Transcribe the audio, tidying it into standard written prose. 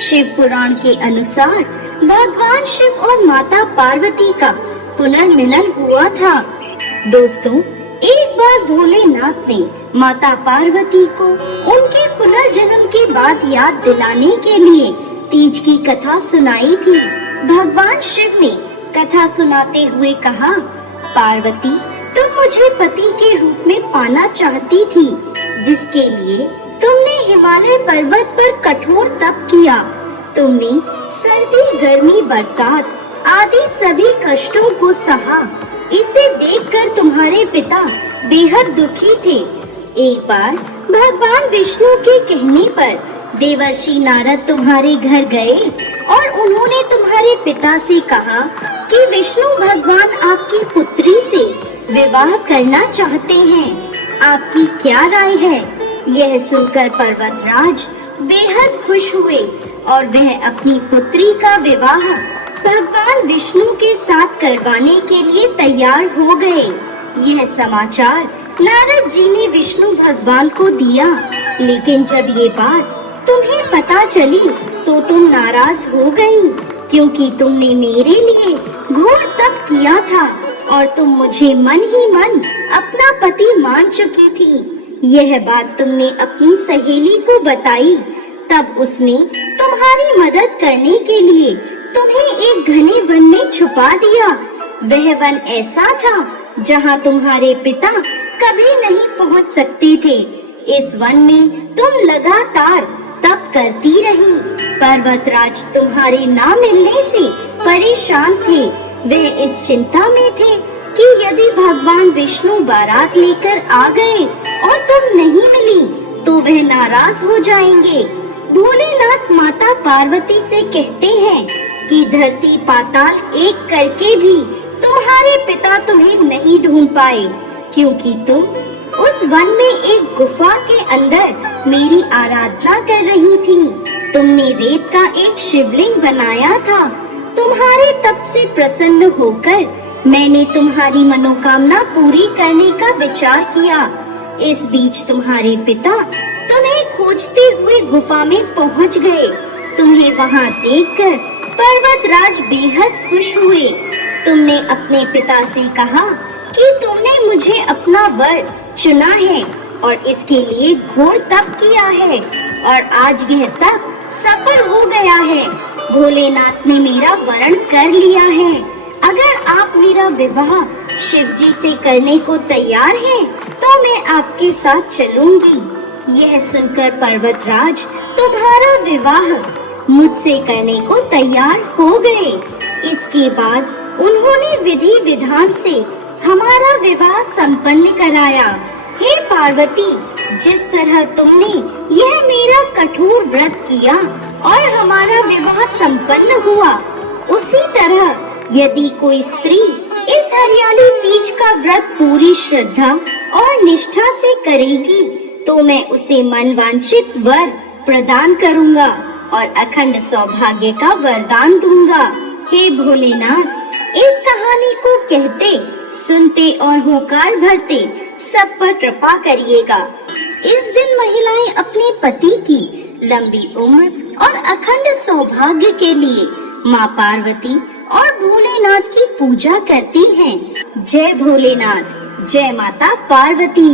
शिव पुराण के अनुसार भगवान शिव और माता पार्वती का पुनर्मिलन हुआ था। दोस्तों, एक बार भोलेनाथ ने माता पार्वती को उनके पुनर्जन्म के बाद याद दिलाने के लिए तीज की कथा सुनाई थी। भगवान शिव ने कथा सुनाते हुए कहा, पार्वती, तुम मुझे पति के रूप में पाना चाहती थी, जिसके लिए तुमने हिमालय पर्वत पर कठोर तप किया। तुमने सर्दी, गर्मी, बरसात आदि सभी कष्टों को सहा। इसे देखकर तुम्हारे पिता बेहद दुखी थे। एक बार भगवान विष्णु के कहने पर देवर्षि नारद तुम्हारे घर गए और उन्होंने तुम्हारे पिता से कहा कि विष्णु भगवान आपकी पुत्री से विवाह करना चाहते हैं। आपकी क्या राय है? यह सुनकर पर्वतराज बेहद खुश हुए और वह अपनी पुत्री का विवाह भगवान विष्णु के साथ करवाने के लिए तैयार हो गए। यह समाचार नारद जी ने विष्णु भगवान को दिया, लेकिन जब ये बात तुम्हें पता चली तो तुम नाराज हो गई, क्योंकि तुमने मेरे लिए घोर तप किया था और तुम मुझे मन ही मन अपना पति मान चुकी थी। यह बात तुमने अपनी सहेली को बताई, तब उसने तुम्हारी मदद करने के लिए तुम्हें एक घने वन में छुपा दिया। वह वन ऐसा था जहाँ तुम्हारे पिता कभी नहीं पहुँच सकते थे। इस वन में तुम लगातार तप करती रही। पर्वतराज तुम्हारे ना मिलने से परेशान थे। वह इस चिंता में थे कि यदि भगवान विष्णु बारात लेकर आ गए और तुम नहीं मिली तो वह नाराज हो जाएंगे। भोलेनाथ माता पार्वती से कहते हैं कि धरती पाताल एक करके भी तुम्हारे पिता तुम्हें नहीं ढूंढ पाए, क्योंकि तुम उस वन में एक गुफा के अंदर मेरी आराधना कर रही थी। तुमने रेत का एक शिवलिंग बनाया था। तुम्हारे तप से प्रसन्न होकर मैंने तुम्हारी मनोकामना पूरी करने का विचार किया। इस बीच तुम्हारे पिता तुम्हें खोजते हुए गुफा में पहुंच गए। तुम्हें वहां देखकर पर्वतराज बेहद खुश हुए। तुमने अपने पिता से कहा कि तुमने मुझे अपना वर चुना है और इसके लिए घोर तप किया है, और आज यह तप सफल हो गया है। भोलेनाथ ने मेरा वरण कर लिया है। अगर आप मेरा विवाह शिव जी से करने को तैयार हैं, तो मैं आपके साथ चलूंगी। यह सुनकर पर्वतराज तुम्हारा विवाह मुझसे करने को तैयार हो गए। इसके बाद उन्होंने विधि विधान से हमारा विवाह संपन्न कराया। हे पार्वती, जिस तरह तुमने यह मेरा कठोर व्रत किया और हमारा विवाह संपन्न हुआ, उसी तरह यदि कोई स्त्री इस हरियाली तीज का व्रत पूरी श्रद्धा और निष्ठा से करेगी, तो मैं उसे मनवांछित वर प्रदान करूंगा और अखंड सौभाग्य का वरदान दूंगा। हे भोलेनाथ, इस कहानी को कहते, सुनते और होकार भरते सब पर कृपा करिएगा। इस दिन महिलाएं अपने पति की लंबी उम्र और अखंड सौभाग्य के लिए माँ पार्वती और भोलेनाथ की पूजा करती हैं। जय भोलेनाथ, जय माता पार्वती।